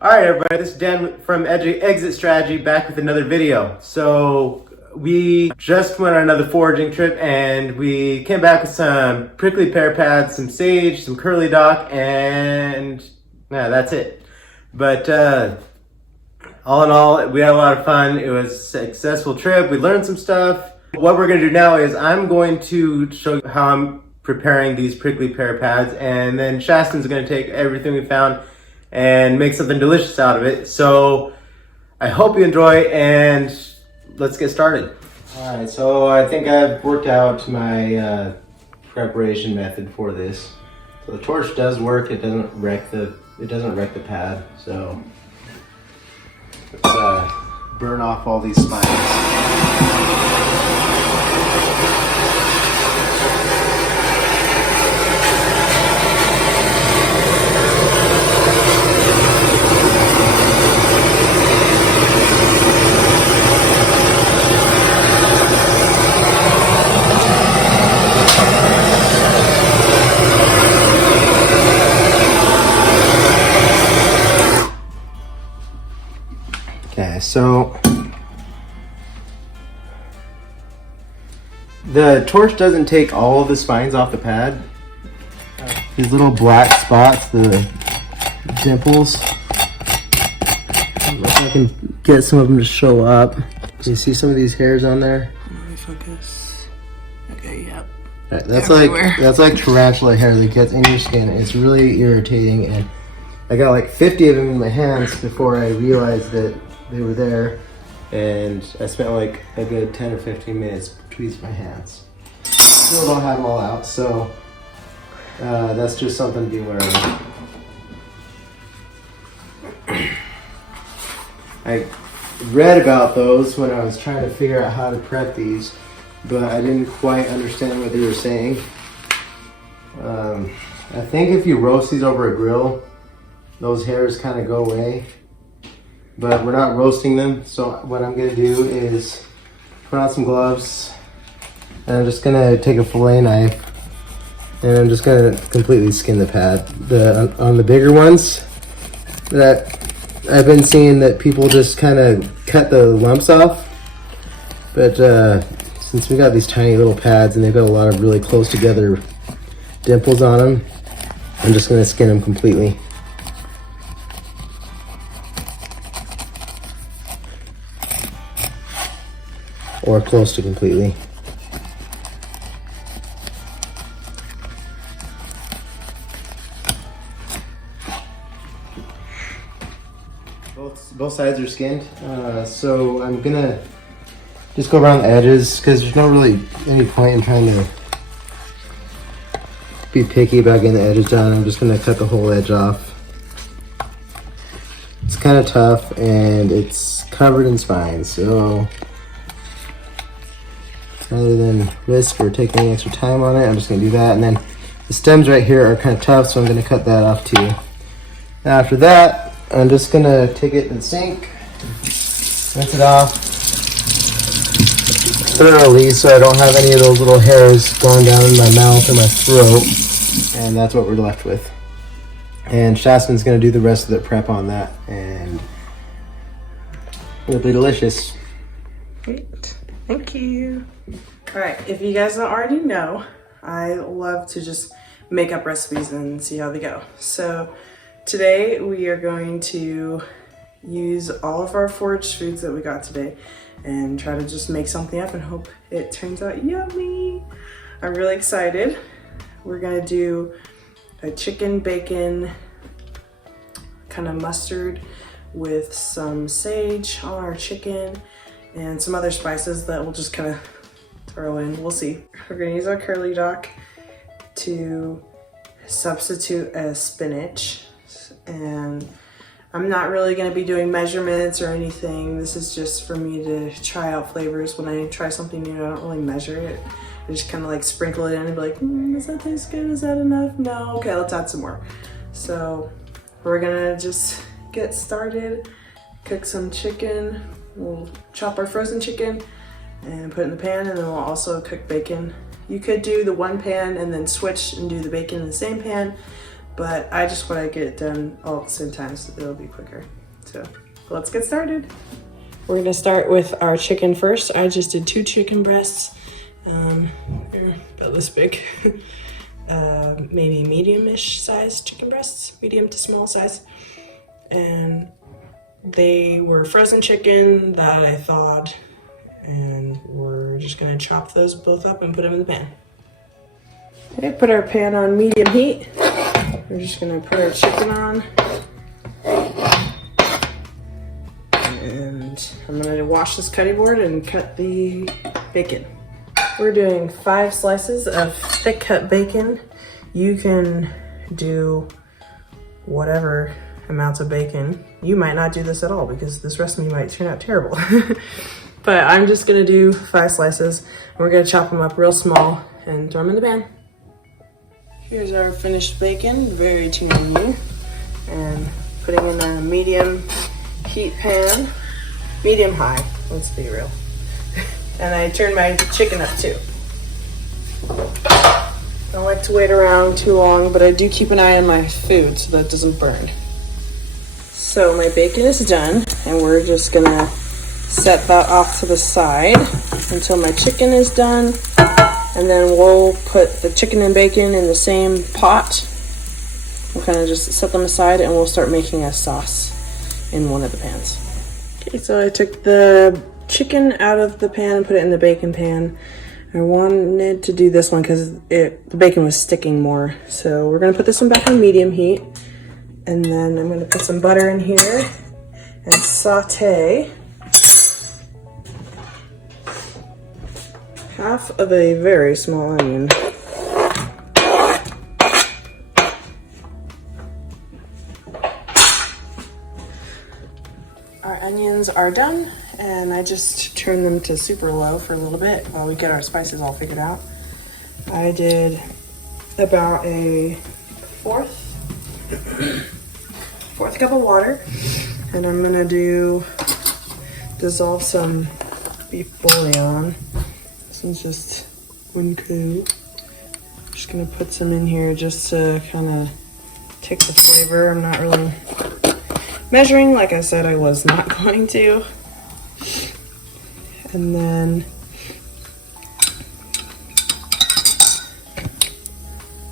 Alright everybody, this is Dan from Exit Strategy back with another video. So we just went on another foraging trip and we came back with some prickly pear pads, some sage, some curly dock, and yeah, that's it. But all in all, we had a lot of fun. It was a successful trip. We learned some stuff. What we're going to do now is I'm going to show you how I'm preparing these prickly pear pads, and then Shaston's going to take everything we found and make something delicious out of it. So I hope you enjoy, and let's get started. All right, so I think I've worked out my preparation method for this. So the torch does work. It doesn't wreck the pad. So let's burn off all these spines. Okay, so the torch doesn't take all of the spines off the pad. These little black spots, the dimples, I don't know if I can get some of them to show up. Do you see some of these hairs on there? Let me focus. Okay, yep. Right, that's like tarantula hair that gets in your skin. It's really irritating, and I got like 50 of them in my hands before I realized that they were there, and I spent like a good 10 or 15 minutes between my hands. Still don't have them all out, so that's just something to be aware of. I read about those when I was trying to figure out how to prep these, but I didn't quite understand what they were saying. I think if you roast these over a grill, those hairs kind of go away. But we're not roasting them, so what I'm gonna do is put on some gloves, and I'm just gonna take a fillet knife, and I'm just gonna completely skin the pad. On the bigger ones, that I've been seeing that people just kind of cut the lumps off, but since we got these tiny little pads and they've got a lot of really close together dimples on them, I'm just gonna skin them completely. Or close to completely. Both sides are skinned, so I'm gonna just go around the edges because there's not really any point in trying to be picky about getting the edges done. I'm just gonna cut the whole edge off. It's kind of tough and it's covered in spines, so rather than risk or take any extra time on it, I'm just going to do that. And then the stems right here are kind of tough, so I'm going to cut that off too. After that, I'm just going to take it in the sink, rinse it off thoroughly so I don't have any of those little hairs going down in my mouth or my throat. And that's what we're left with. And Shaston's going to do the rest of the prep on that, and it'll be delicious. Great. Thank you. All right, if you guys don't already know, I love to just make up recipes and see how they go. So today we are going to use all of our foraged foods that we got today and try to just make something up and hope it turns out yummy. I'm really excited. We're gonna do a chicken bacon kind of mustard with some sage on our chicken and some other spices that we'll just kind of throw in. We'll see. We're gonna use our curly dock to substitute as spinach, and I'm not really gonna be doing measurements or anything. This is just for me to try out flavors. When I try something new, I don't really measure it. I just kind of like sprinkle it in and be like, does that taste good? Is that enough? No, okay, let's add some more. So we're gonna just get started, cook some chicken. We'll chop our frozen chicken and put it in the pan, and then we'll also cook bacon. You could do the one pan and then switch and do the bacon in the same pan, but I just want to get it done all at the same time so it'll be quicker. So let's get started. We're gonna start with our chicken first. I just did 2 chicken breasts. They're about this big. Maybe medium-ish size chicken breasts, medium to small size. And they were frozen chicken that I thawed, and we're just gonna chop those both up and put them in the pan. Okay, put our pan on medium heat. We're just gonna put our chicken on. And I'm gonna wash this cutting board and cut the bacon. We're doing 5 slices of thick cut bacon. You can do whatever amounts of bacon. You might not do this at all because this recipe might turn out terrible. But I'm just gonna do 5 slices. We're gonna chop them up real small and throw them in the pan. Here's our finished bacon, very teeny, and putting in a medium heat pan, medium high, let's be real. And I turned my chicken up too. Don't like to wait around too long, but I do keep an eye on my food so that it doesn't burn. So my bacon is done, and we're just gonna set that off to the side until my chicken is done. And then we'll put the chicken and bacon in the same pot. We'll kind of just set them aside and we'll start making a sauce in one of the pans. Okay, so I took the chicken out of the pan and put it in the bacon pan. I wanted to do this one because the bacon was sticking more. So we're gonna put this one back on medium heat. And then I'm gonna put some butter in here and saute half of a very small onion. Our onions are done, and I just turned them to super low for a little bit while we get our spices all figured out. I did about a fourth cup of water, and I'm gonna dissolve some beef bouillon. This one's just 1 coup. I'm just gonna put some in here just to kind of take the flavor. I'm not really measuring, like I said I was not going to. And then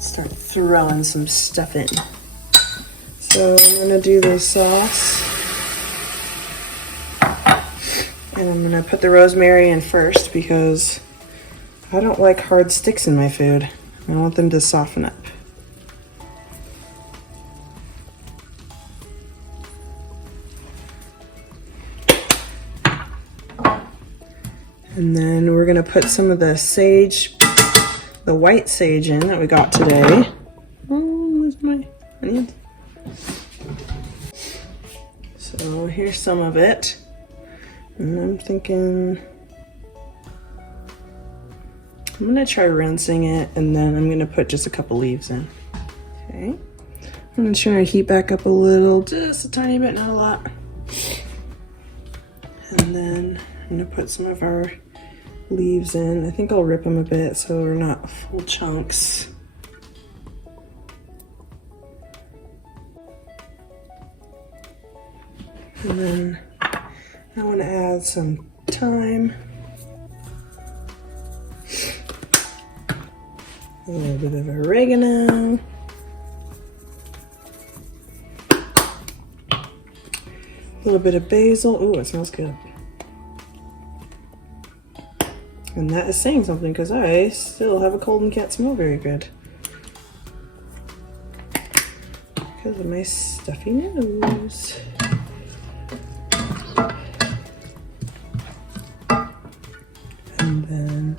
start throwing some stuff in. So I'm gonna do the sauce. And I'm gonna put the rosemary in first because I don't like hard sticks in my food. I want them to soften up. And then we're gonna put some of the sage, the white sage in that we got today. Oh, where's my onions? So here's some of it. And I'm thinking, I'm gonna try rinsing it and then I'm gonna put just a couple leaves in. Okay. I'm gonna try to heat back up a little, just a tiny bit, not a lot. And then I'm gonna put some of our leaves in. I think I'll rip them a bit so they're not full chunks. And then I want to add some thyme, a little bit of oregano, a little bit of basil. Oh, it smells good. And that is saying something because I still have a cold and can't smell very good because of my stuffy nose. And then,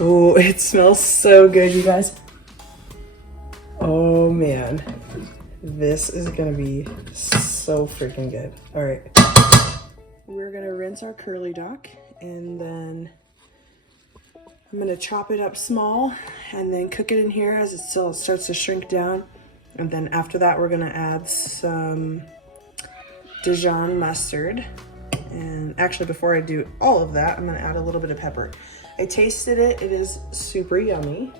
oh, it smells so good, you guys. Oh man, this is gonna be so freaking good. All right, we're gonna rinse our curly duck, and then I'm gonna chop it up small and then cook it in here as it still starts to shrink down. And then after that, we're gonna add some Dijon mustard. And actually, before I do all of that, I'm gonna add a little bit of pepper. I tasted it, it is super yummy.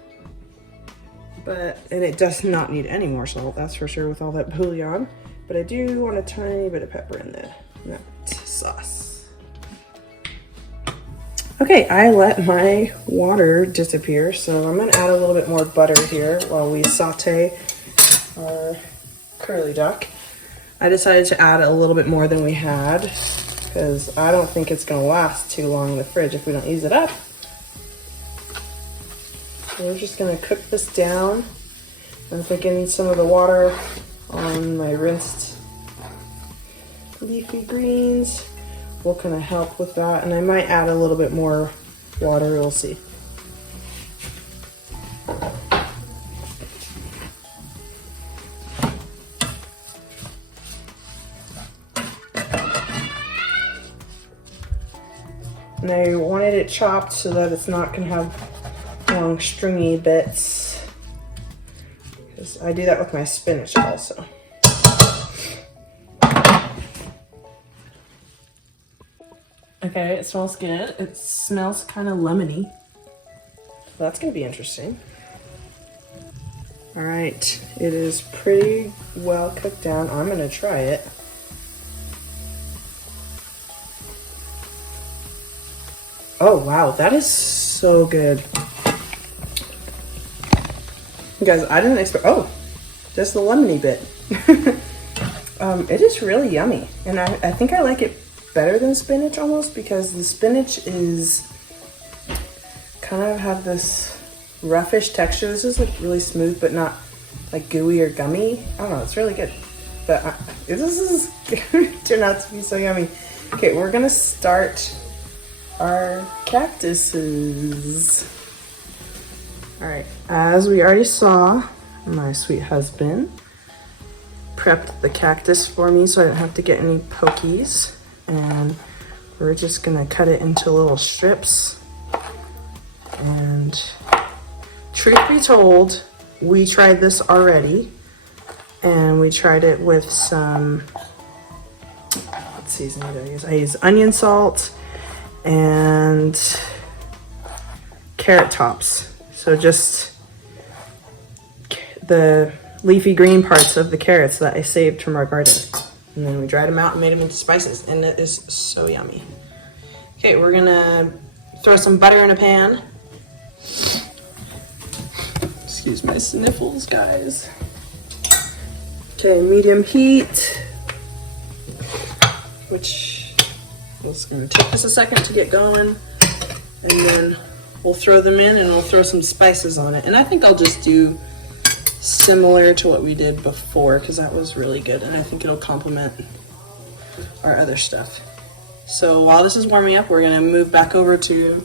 And it does not need any more salt, that's for sure, with all that bouillon. But I do want a tiny bit of pepper in the nut sauce. Okay, I let my water disappear, so I'm gonna add a little bit more butter here while we saute our curly duck. I decided to add a little bit more than we had because I don't think it's gonna last too long in the fridge if we don't use it up. We're just gonna cook this down. I'm thinking some of the water on my rinsed leafy greens will kind of help with that, and I might add a little bit more water, we'll see. And I wanted it chopped so that it's not gonna have long stringy bits, because I do that with my spinach also. Okay, it smells good. It smells kind of lemony. So that's gonna be interesting. All right, it is pretty well cooked down. I'm gonna try it. Oh wow, that is so good. Guys, I didn't expect, oh, just the lemony bit. It is really yummy. And I think I like it better than spinach almost, because the spinach is kind of have this roughish texture. This is like really smooth, but not like gooey or gummy. I don't know, it's really good. But this is turned out to be so yummy. Okay, we're gonna start our cactuses. All right, as we already saw, my sweet husband prepped the cactus for me so I didn't have to get any pokies. And we're just gonna cut it into little strips. And truth be told, we tried this already, and we tried it with some, what seasoning did I use? I used onion salt and carrot tops. So just the leafy green parts of the carrots that I saved from our garden. And then we dried them out and made them into spices, and it is so yummy. Okay, we're gonna throw some butter in a pan. Excuse my sniffles, guys. Okay, medium heat, which is gonna take us a second to get going. And then we'll throw them in and we'll throw some spices on it. And I think I'll just do similar to what we did before, because that was really good, and I think it'll complement our other stuff. So while this is warming up, we're gonna move back over to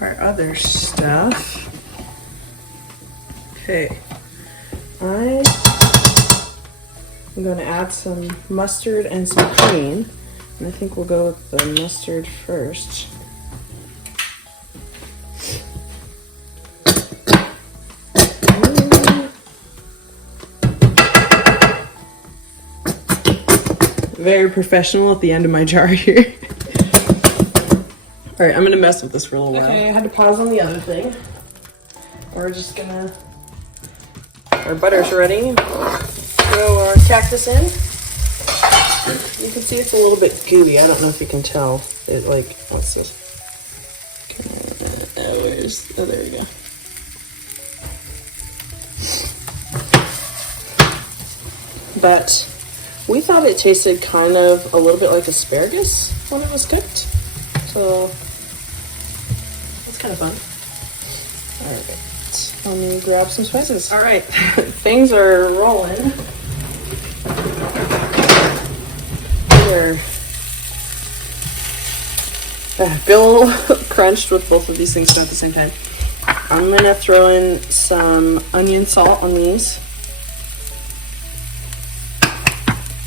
our other stuff. Okay, I'm gonna add some mustard and some cream, and I think we'll go with the mustard first. Very professional at the end of my jar here. All right, I'm gonna mess with this for a little while. Okay, I had to pause on the other thing. We're just gonna, our butter's ready. Throw our cactus in. You can see it's a little bit gooey. I don't know if you can tell. It like, what's this? Where's, oh, there we go. But we thought it tasted kind of a little bit like asparagus when it was cooked. So that's kind of fun. All right, let me grab some spices. All right, things are rolling. We're Bill crunched with both of these things at the same time. I'm gonna throw in some onion salt on these.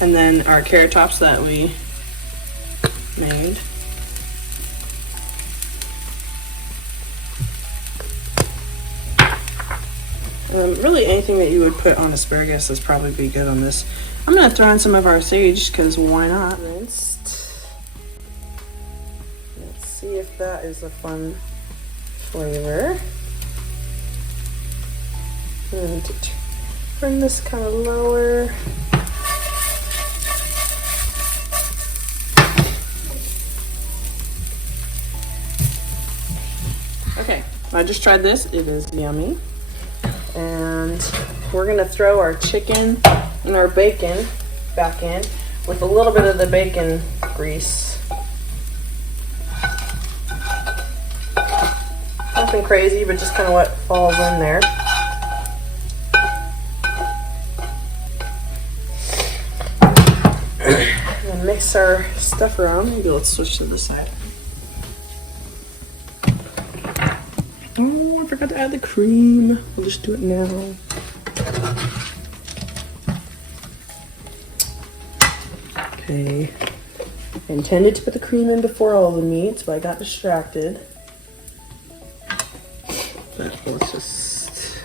And then our carrot tops that we made. Really anything that you would put on asparagus is probably be good on this. I'm gonna throw in some of our sage, because why not? Rinsed. Let's see if that is a fun flavor. And to turn this kind of lower. Okay, I just tried this. It is yummy. And we're gonna throw our chicken and our bacon back in with a little bit of the bacon grease. Nothing crazy, but just kind of what falls in there. And mix our stuff around. Maybe let's switch to this side. Oh, I forgot to add the cream. We'll just do it now. Okay. I intended to put the cream in before all the meats, but I got distracted. But let's just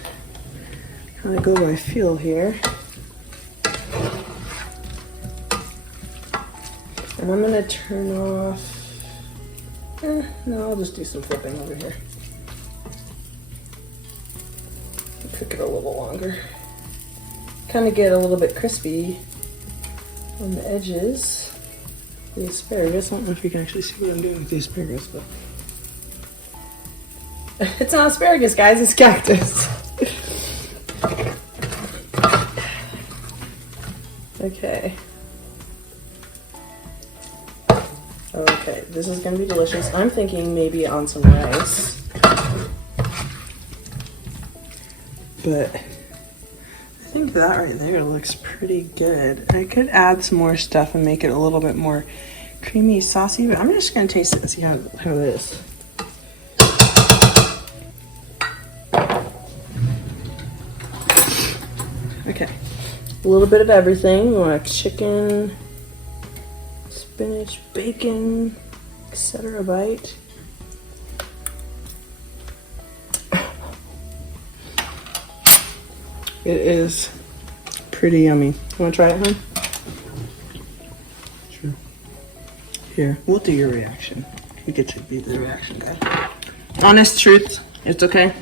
kind of go by feel here. And I'm gonna turn off. No, I'll just do some flipping over here. Cook it a little longer. Kind of get a little bit crispy on the edges. The asparagus. I don't know if you can actually see what I'm doing with the asparagus, but it's not asparagus, guys. It's cactus. Okay. Okay, this is gonna be delicious. I'm thinking maybe on some rice. But I think that right there looks pretty good. I could add some more stuff and make it a little bit more creamy, saucy, but I'm just gonna taste it and see how it is. Okay, a little bit of everything. We want chicken, spinach, bacon, etc. bite. It is pretty yummy. You want to try it, hon? Sure. Here, we'll do your reaction. We get to be the reaction guy. Honest truth, it's okay.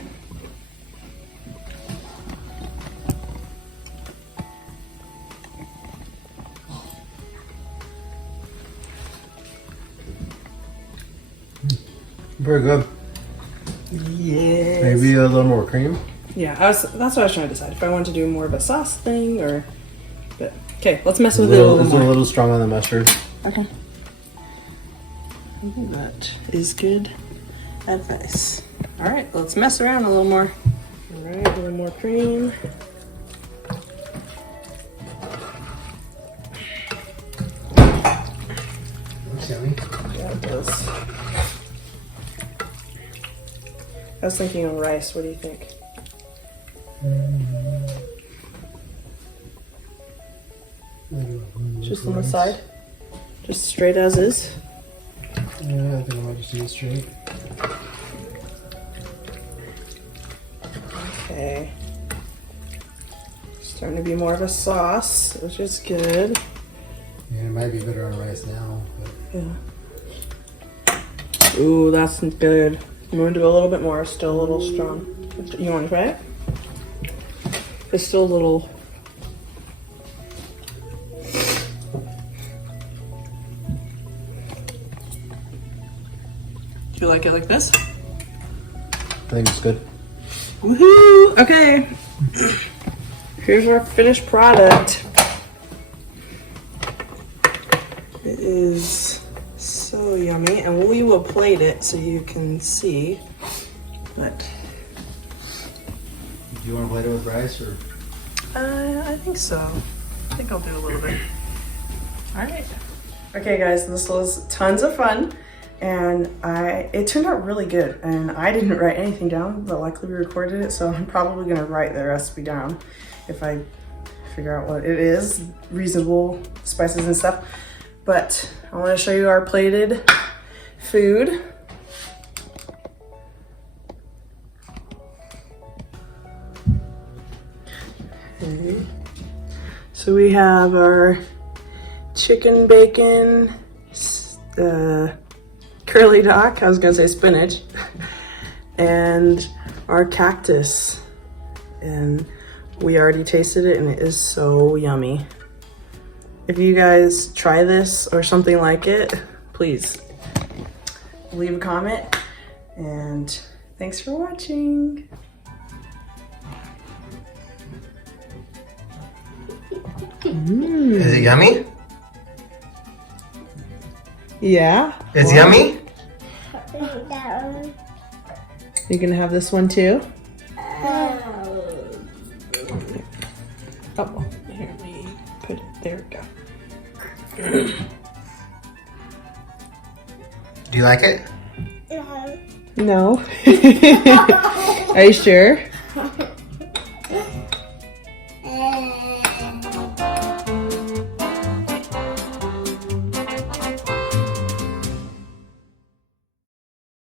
Very good. Yes. Maybe a little more cream. Yeah, that's what I was trying to decide. If I wanted to do more of a sauce thing or... But, okay, let's mess with it a little more. It's a little strong on the mustard. Okay. I think that is good advice. All right, let's mess around a little more. All right, a little more cream. Looks yummy. Yeah, it does. I was thinking of rice. What do you think? Just on the side? Just straight as is? Yeah, I think I might just do it straight. Okay. Starting to be more of a sauce, which is good. Yeah, it might be better on rice now. But... Yeah. Ooh, that's good. I'm going to do a little bit more. Still a little strong. You want to try it? It's still a little... Do you like it like this? I think it's good. Woohoo! Okay. Here's our finished product. It is so yummy, and we will plate it so you can see. But Do you want to plate it with rice or? I think so. I think I'll do a little bit. All right. Okay, guys, this was tons of fun, and it turned out really good. And I didn't write anything down, but luckily we recorded it, so I'm probably gonna write the recipe down if I figure out what it is, reasonable spices and stuff. But I want to show you our plated food. Okay. So we have our chicken bacon, curly dock, I was gonna say spinach, and our cactus. And we already tasted it and it is so yummy. If you guys try this or something like it, please leave a comment, and thanks for watching. Is it yummy? Yeah? It's yummy? You gonna have this one too? Oh, here we put it. There we go. Do you like it? No. Are you sure?